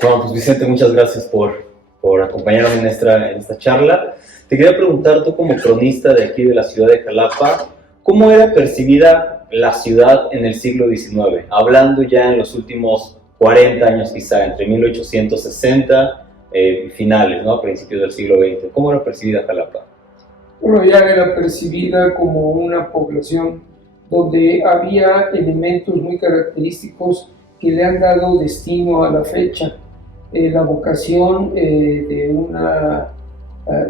Bueno, pues Vicente, muchas gracias por acompañarme en esta charla. Te quería preguntar, tú como cronista de aquí de la ciudad de Jalapa, ¿cómo era percibida la ciudad en el siglo XIX? Hablando ya en los últimos 40 años quizá, entre 1860 y finales, ¿no? A principios del siglo XX. ¿Cómo era percibida Jalapa? Bueno, ya era percibida como una población donde había elementos muy característicos que le han dado destino a la fecha. La vocación de una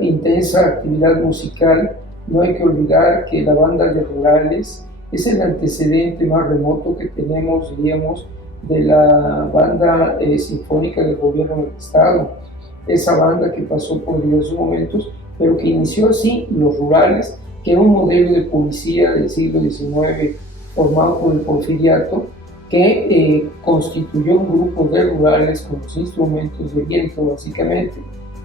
intensa actividad musical. No hay que olvidar que la banda de rurales es el antecedente más remoto que tenemos, diríamos, de la banda sinfónica del gobierno del estado. Esa banda que pasó por diversos momentos, pero que inició así los rurales, que era un modelo de policía del siglo XIX formado por el Porfiriato, que constituyó un grupo de rurales con los instrumentos de viento básicamente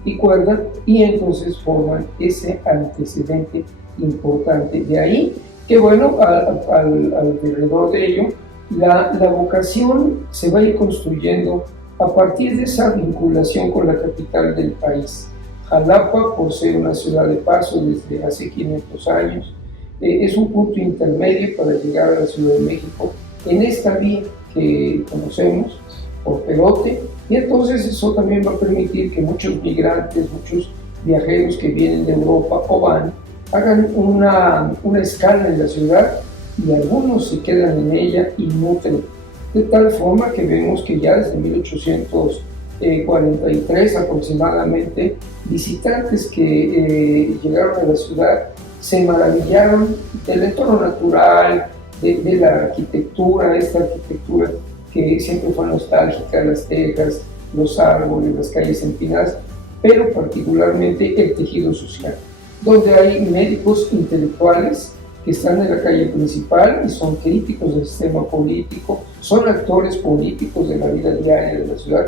y cuerda, y entonces forman ese antecedente importante. De ahí que bueno, alrededor de ello, la vocación se va a ir construyendo a partir de esa vinculación con la capital del país. Jalapa, por ser una ciudad de paso desde hace 500 años, es un punto intermedio para llegar a la Ciudad de México en esta vía que conocemos por Perote, y entonces eso también va a permitir que muchos migrantes, muchos viajeros que vienen de Europa o van, hagan una escala en la ciudad, y algunos se quedan en ella y nutren, de tal forma que vemos que ya desde 1843 aproximadamente, visitantes que llegaron a la ciudad se maravillaron del entorno natural, de la arquitectura, esta arquitectura que siempre fue nostálgica, las tejas, los árboles, las calles empinadas, pero particularmente el tejido social, donde hay médicos intelectuales que están en la calle principal y son críticos del sistema político, son actores políticos de la vida diaria de la ciudad,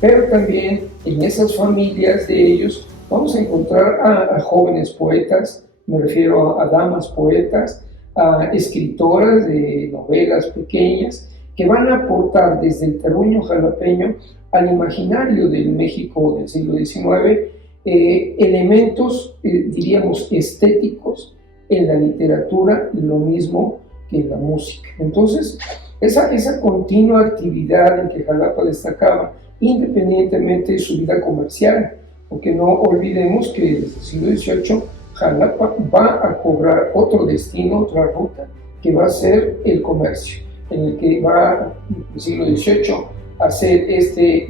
pero también en esas familias de ellos vamos a encontrar a jóvenes poetas, me refiero a damas poetas, a escritoras de novelas pequeñas, que van a aportar desde el terruño jalapeño al imaginario del México del siglo XIX elementos, diríamos, estéticos en la literatura, lo mismo que en la música. Entonces, esa continua actividad en que Jalapa destacaba, independientemente de su vida comercial, porque no olvidemos que desde el siglo XVIII Jalapa va a cobrar otro destino, otra ruta, que va a ser el comercio, en el que va el siglo XVIII a ser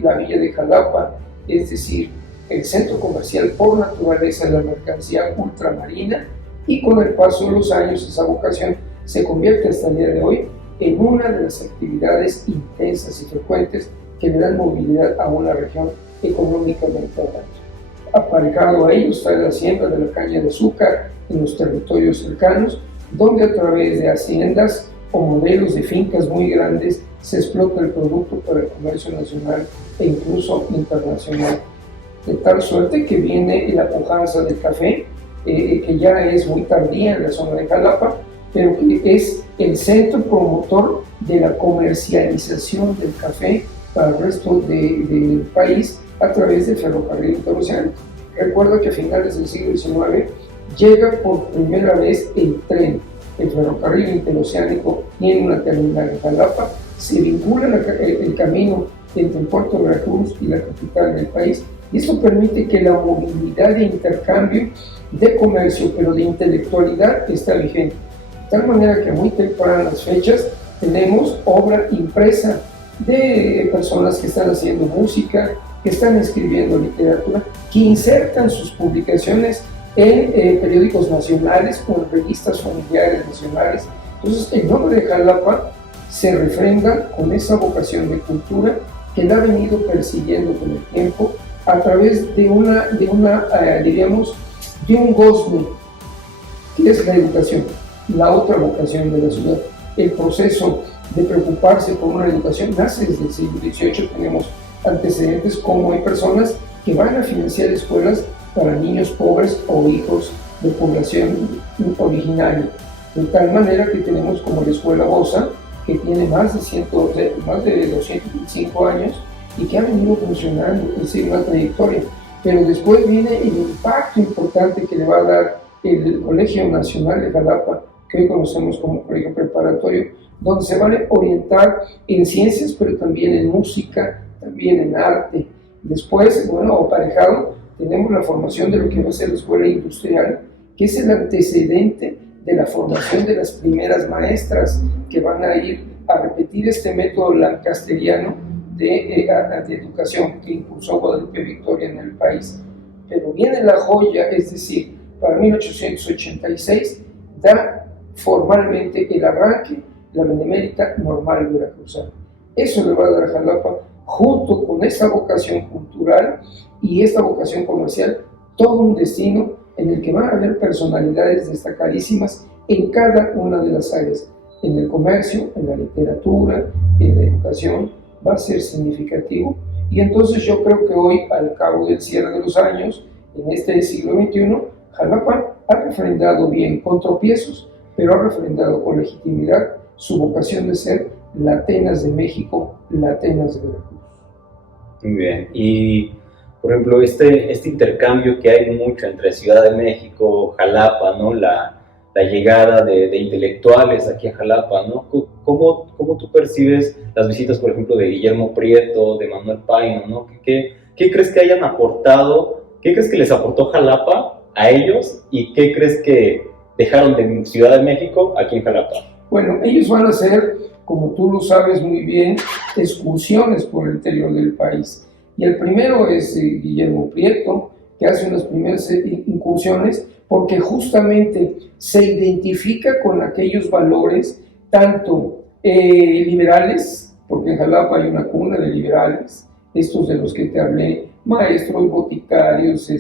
la villa de Jalapa, es decir, el centro comercial por naturaleza de la mercancía ultramarina, y con el paso de los años esa vocación se convierte hasta el día de hoy en una de las actividades intensas y frecuentes que le dan movilidad a una región económicamente hablando. Aparejado a ello está la siembra de la caña de azúcar en los territorios cercanos, donde a través de haciendas o modelos de fincas muy grandes se explota el producto para el comercio nacional e incluso internacional. De tal suerte que viene la pujanza del café, que ya es muy tardía en la zona de Jalapa, pero que es el centro promotor de la comercialización del café para el resto del país a través del ferrocarril interoceánico. Recuerdo que a finales del siglo XIX llega por primera vez el tren. El ferrocarril interoceánico tiene una terminal en Jalapa, se vincula el camino entre el puerto de Veracruz y la capital del país, y esto permite que la movilidad de intercambio de comercio, pero de intelectualidad, está vigente. De tal manera que a muy tempranas fechas tenemos obra impresa de personas que están haciendo música, que están escribiendo literatura, que insertan sus publicaciones en periódicos nacionales o en revistas familiares nacionales. Entonces, el nombre de Jalapa se refrenda con esa vocación de cultura que la ha venido persiguiendo con el tiempo a través de diríamos, de un gozne, que es la educación, la otra vocación de la ciudad. El proceso de preocuparse por una educación nace desde el siglo XVIII. Tenemos antecedentes como hay personas que van a financiar escuelas para niños pobres o hijos de población originaria, de tal manera que tenemos como la Escuela Bosa, que tiene más de 225 años y que ha venido funcionando, es decir, una trayectoria. Pero después viene el impacto importante que le va a dar el Colegio Nacional de Jalapa, que hoy conocemos como Colegio Preparatorio, donde se van a orientar en ciencias, pero también en música, también en arte. Después, bueno, aparejado, tenemos la formación de lo que va a ser la escuela industrial, que es el antecedente de la formación de las primeras maestras que van a ir a repetir este método lancasteriano de educación que impulsó Guadalupe Victoria en el país. Pero viene la joya, es decir, para 1886 da formalmente el arranque la Benemérita Normal Veracruzana. Eso le va a dar a Jalapa, junto con esta vocación cultural y esta vocación comercial, todo un destino en el que van a haber personalidades destacadísimas en cada una de las áreas. En el comercio, en la literatura, en la educación, va a ser significativo. Y entonces yo creo que hoy, al cabo del cierre de los años, en este siglo XXI, Jalapa ha refrendado bien, con tropiezos, pero ha refrendado con legitimidad su vocación de ser la Atenas de México, la Atenas de Veracruz. Muy bien. Y, por ejemplo, este intercambio que hay mucho entre Ciudad de México, Jalapa, ¿no? La llegada de intelectuales aquí a Jalapa, ¿no? ¿Cómo tú percibes las visitas, por ejemplo, de Guillermo Prieto, de Manuel Paino, ¿no? ¿Qué crees que hayan aportado? ¿Qué crees que les aportó Jalapa a ellos? ¿Y qué crees que dejaron de Ciudad de México aquí en Jalapa? Bueno, ellos van a hacer, como tú lo sabes muy bien, excursiones por el interior del país. Y el primero es Guillermo Prieto, que hace unas primeras incursiones porque justamente se identifica con aquellos valores tanto liberales, porque en Jalapa hay una cuna de liberales, estos de los que te hablé, maestros, boticarios,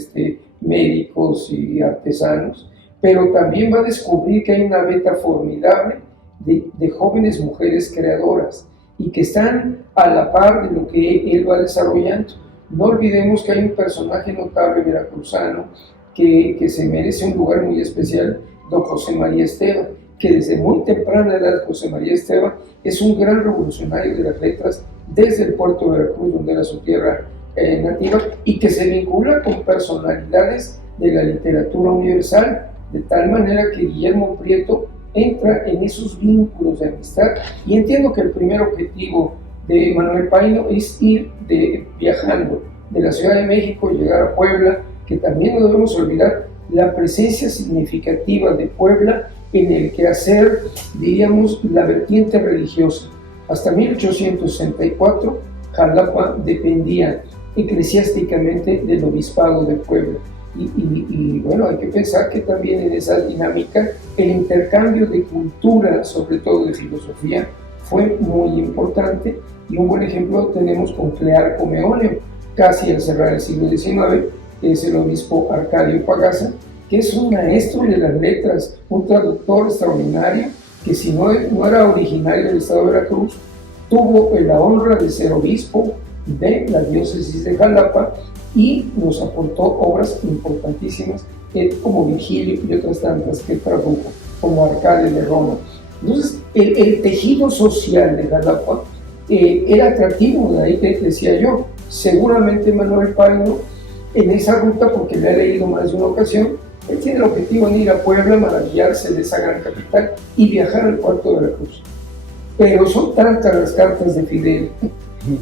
médicos y artesanos, pero también va a descubrir que hay una beta formidable de jóvenes mujeres creadoras y que están a la par de lo que él va desarrollando. No olvidemos que hay un personaje notable veracruzano que se merece un lugar muy especial, don José María Esteban, que desde muy temprana edad José María Esteban es un gran revolucionario de las letras desde el puerto de Veracruz, donde era su tierra nativa, y que se vincula con personalidades de la literatura universal, de tal manera que Guillermo Prieto entra en esos vínculos de amistad. Y entiendo que el primer objetivo de Manuel Paino es ir viajando de la Ciudad de México, llegar a Puebla, que también no debemos olvidar la presencia significativa de Puebla en el quehacer, diríamos, la vertiente religiosa. Hasta 1864, Jalapa dependía eclesiásticamente del obispado de Puebla. Y bueno, hay que pensar que también en esa dinámica el intercambio de cultura, sobre todo de filosofía, fue muy importante, y un buen ejemplo tenemos con Clearco Meoneo, casi al cerrar el siglo XIX, que es el obispo Arcadio Pagasa, que es un maestro de las letras, un traductor extraordinario, que si no era originario del estado de Veracruz, tuvo la honra de ser obispo de la diócesis de Jalapa y nos aportó obras importantísimas como Virgilio y otras tantas que tradujo, como Arcade de Roma. Entonces, el tejido social de Jalapa era atractivo, de ahí que decía yo. Seguramente Manuel Paino, en esa ruta, porque le he leído más de una ocasión, él tiene el objetivo de ir a Puebla, maravillarse de esa gran capital y viajar al puerto de Veracruz. Pero son tantas las cartas de Fidel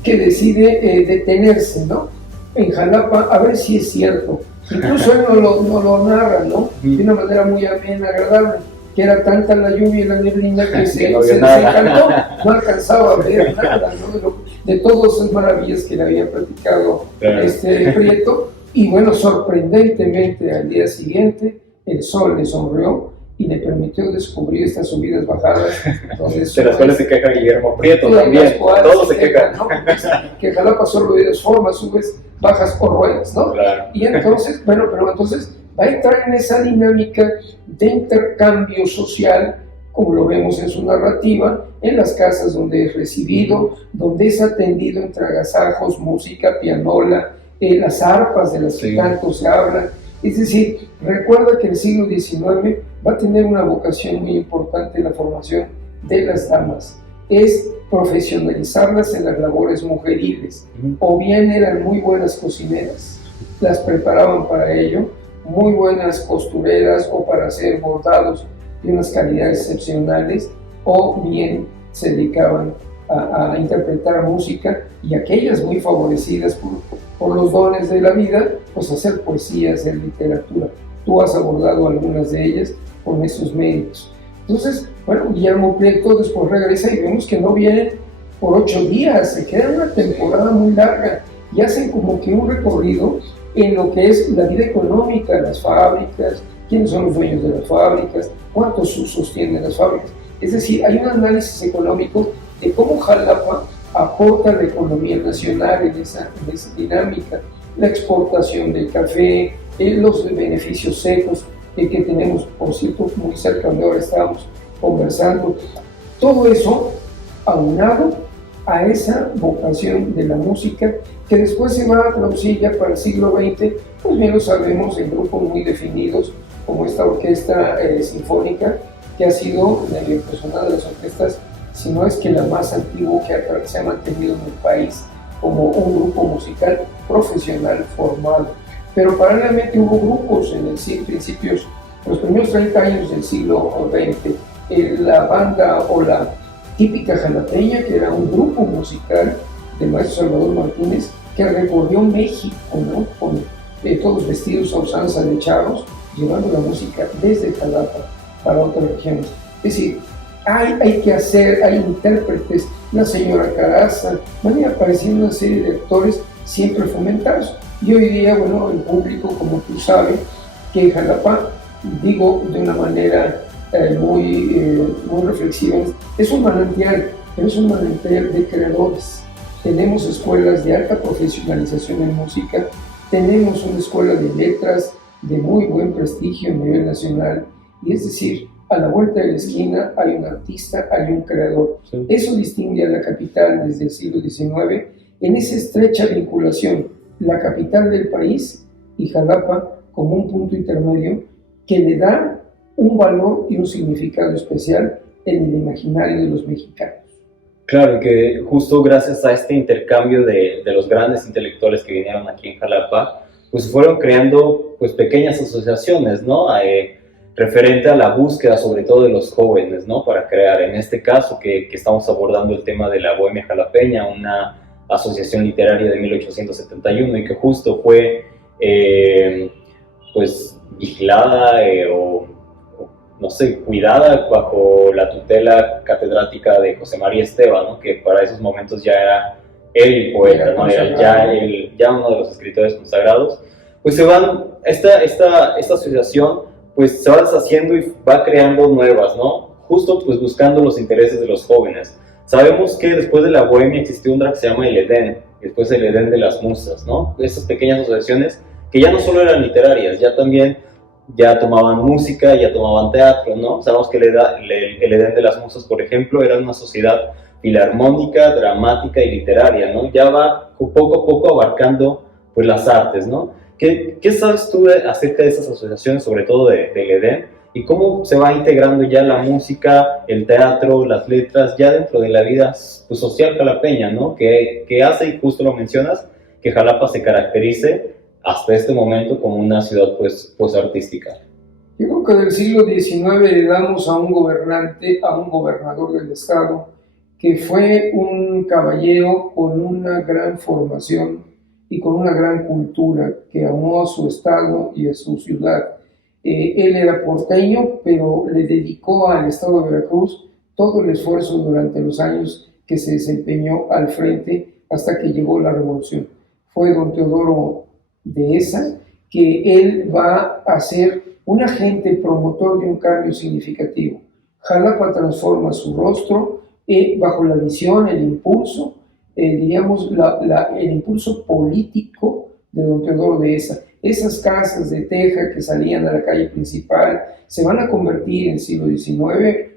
que decide detenerse, ¿no?, en Jalapa, a ver si es cierto. Incluso él no lo narra, ¿no?, de una manera muy amena, agradable, que era tanta la lluvia y la neblina que se desencantó, no alcanzaba a ver nada, ¿no?, de todas esas maravillas que le había platicado Prieto. Y bueno, sorprendentemente al día siguiente el sol le sonrió y le permitió descubrir estas subidas bajadas. De las cuales se queja Guillermo Prieto también, todos se quejan, ¿no? Que Jalapa solo de dos formas, subes, bajas o ruedas, ¿no? Claro. Y entonces, bueno, pero entonces va a entrar en esa dinámica de intercambio social, como lo vemos en su narrativa, en las casas donde es recibido, donde es atendido entre agasajos, música, pianola, las arpas de las que tanto se hablan. Es decir, recuerda que el siglo XIX va a tener una vocación muy importante en la formación de las damas. es profesionalizarlas en las labores mujeriles. O bien eran muy buenas cocineras, las preparaban para ello, muy buenas costureras o para hacer bordados de unas calidades excepcionales, o bien se dedicaban a interpretar música, y aquellas muy favorecidas por los dones de la vida, pues hacer poesía, hacer literatura. Tú has abordado algunas de ellas con esos méritos. Entonces, bueno, Guillermo Prieto después regresa y vemos que no vienen por 8 días, se queda una temporada muy larga y hacen como que un recorrido en lo que es la vida económica, las fábricas, quiénes son los dueños de las fábricas, cuántos usos tienen las fábricas. Es decir, hay un análisis económico de cómo Jalapa aporta a la economía nacional en esa dinámica, la exportación del café, los beneficios secos que tenemos, por cierto, muy cerca donde ahora estamos conversando. Todo eso aunado a esa vocación de la música que después se va a traducir ya para el siglo XX, pues bien lo sabemos, en grupos muy definidos como esta orquesta sinfónica, que ha sido pues, una de las orquestas, si no es que la más antigua que se ha mantenido en el país como un grupo musical profesional formado. Pero paralelamente hubo grupos en los primeros 30 años del siglo XX, la banda o la típica jalapeña, que era un grupo musical del maestro Salvador Martínez, que recorrió México, ¿no? Con todos vestidos a usanza de charros, llevando la música desde Jalapa para otras regiones. Es decir, hay que hacer, hay intérpretes, la señora Caraza, van a ir apareciendo una serie de actores siempre fomentados. Y hoy día, bueno, el público, como tú sabes, que Jalapa, digo de una manera muy reflexiva, es un manantial, pero es un manantial de creadores. Tenemos escuelas de alta profesionalización en música, tenemos una escuela de letras de muy buen prestigio a nivel nacional, y es decir, a la vuelta de la esquina hay un artista, hay un creador. Sí. Eso distingue a la capital desde el siglo XIX en esa estrecha vinculación, la capital del país y Jalapa como un punto intermedio que le da un valor y un significado especial en el imaginario de los mexicanos. Claro, que justo gracias a este intercambio de los grandes intelectuales que vinieron aquí en Jalapa, pues fueron creando pues pequeñas asociaciones, ¿no? Referente a la búsqueda sobre todo de los jóvenes, ¿no? Para crear, en este caso que estamos abordando el tema de la Bohemia Jalapeña, una asociación literaria de 1871 y que justo fue pues vigilada no sé, cuidada bajo la tutela catedrática de José María Esteban, ¿no? Que para esos momentos ya era el poeta, ¿no? Era ya uno de los escritores consagrados. Pues se van, esta asociación pues se va deshaciendo y va creando nuevas, ¿no? Justo pues buscando los intereses de los jóvenes. Sabemos que después de la Bohemia existió un drag que se llama el Edén, después el Edén de las Musas, ¿no? Esas pequeñas asociaciones que ya no solo eran literarias, ya tomaban música, ya tomaban teatro, ¿no? Sabemos que el Edén de las Musas, por ejemplo, era una sociedad filarmónica, dramática y literaria, ¿no? Ya va poco a poco abarcando pues las artes, ¿no? ¿Qué sabes tú acerca de esas asociaciones, sobre todo del Edén, y cómo se va integrando ya la música, el teatro, las letras, ya dentro de la vida pues, social jalapeña, ¿no? Que hace, y justo lo mencionas, que Jalapa se caracterice hasta este momento como una ciudad pues artística. Yo creo que del siglo XIX heredamos a un gobernador del estado, que fue un caballero con una gran formación y con una gran cultura, que amó a su estado y a su ciudad. Él era porteño, pero le dedicó al estado de Veracruz todo el esfuerzo durante los años que se desempeñó al frente hasta que llegó la revolución. Fue don Teodoro Dehesa, que él va a ser un agente promotor de un cambio significativo. Jalapa transforma su rostro bajo la visión, el impulso, diríamos, el impulso político de don Teodoro Dehesa. Esas casas de teja que salían a la calle principal se van a convertir en el siglo XIX,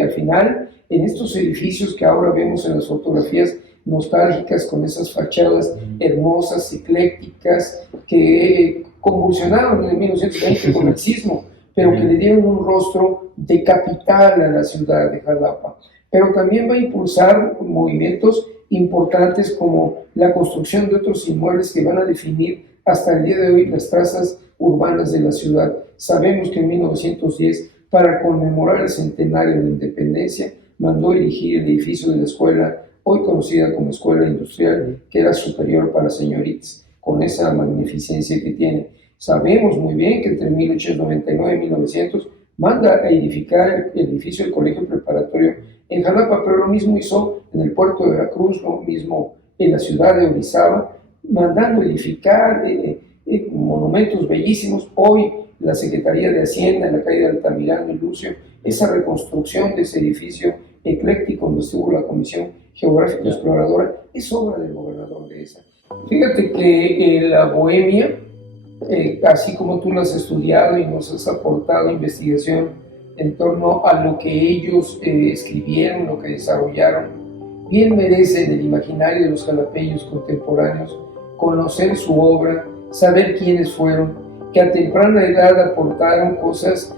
al final, en estos edificios que ahora vemos en las fotografías nostálgicas, con esas fachadas hermosas, eclécticas, que convulsionaron en 1920 con el sismo, pero que le dieron un rostro de capital a la ciudad de Jalapa. pero también va a impulsar movimientos importantes como la construcción de otros inmuebles que van a definir hasta el día de hoy las trazas urbanas de la ciudad. Sabemos que en 1910, para conmemorar el centenario de la independencia, mandó erigir el edificio de la escuela, hoy conocida como Escuela Industrial, que era superior para señoritas, con esa magnificencia que tiene. Sabemos muy bien que entre 1899 y 1900 manda a edificar el edificio del Colegio Preparatorio en Jalapa, pero lo mismo hizo en el puerto de Veracruz, lo mismo en la ciudad de Orizaba, mandando edificar monumentos bellísimos. Hoy la Secretaría de Hacienda, en la calle de Altamirano y Lucio, esa reconstrucción de ese edificio ecléctico donde estuvo la Comisión Geográfica Exploradora, es obra del gobernador de esa. Fíjate que la Bohemia, así como tú lo has estudiado y nos has aportado investigación en torno a lo que ellos escribieron, lo que desarrollaron, bien merece en el imaginario de los jalapeños contemporáneos conocer su obra, saber quiénes fueron, que a temprana edad aportaron cosas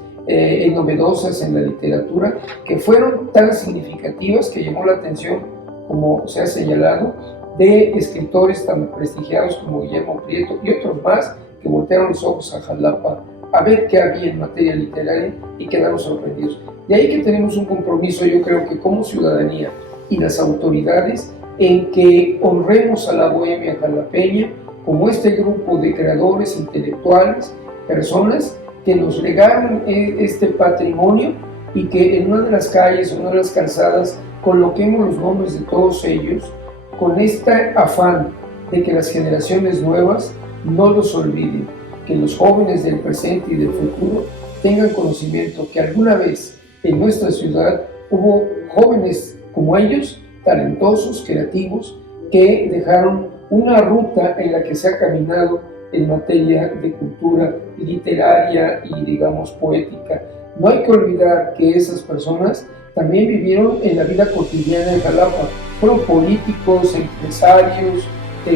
novedosas en la literatura, que fueron tan significativas que llamó la atención, como se ha señalado, de escritores tan prestigiados como Guillermo Prieto y otros más que voltearon los ojos a Jalapa a ver qué había en materia literaria y quedaron sorprendidos. De ahí que tenemos un compromiso, yo creo que como ciudadanía y las autoridades, en que honremos a la bohemia jalapeña como este grupo de creadores intelectuales, personas que nos legaron este patrimonio y que en una de las calles, en una de las calzadas, coloquemos los nombres de todos ellos con este afán de que las generaciones nuevas no los olviden, que los jóvenes del presente y del futuro tengan conocimiento que alguna vez en nuestra ciudad hubo jóvenes como ellos, talentosos, creativos, que dejaron una ruta en la que se ha caminado en materia de cultura literaria y, digamos, poética. No hay que olvidar que esas personas también vivieron en la vida cotidiana de Jalapa. Fueron políticos, empresarios,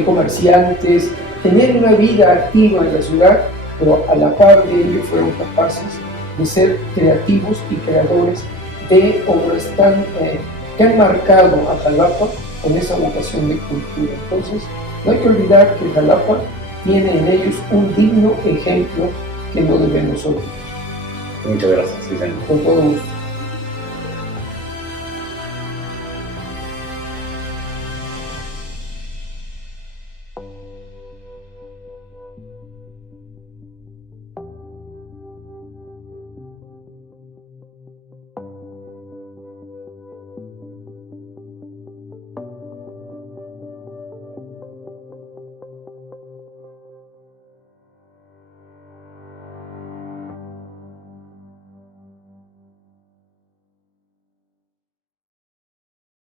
comerciantes, tenían una vida activa en la ciudad, pero a la par de ello fueron capaces de ser creativos y creadores de obras que han marcado a Jalapa con esa vocación de cultura. Entonces, no hay que olvidar que Jalapa tiene en ellos un digno ejemplo que no debemos olvidar. Muchas gracias, Vicente. Con todo gusto.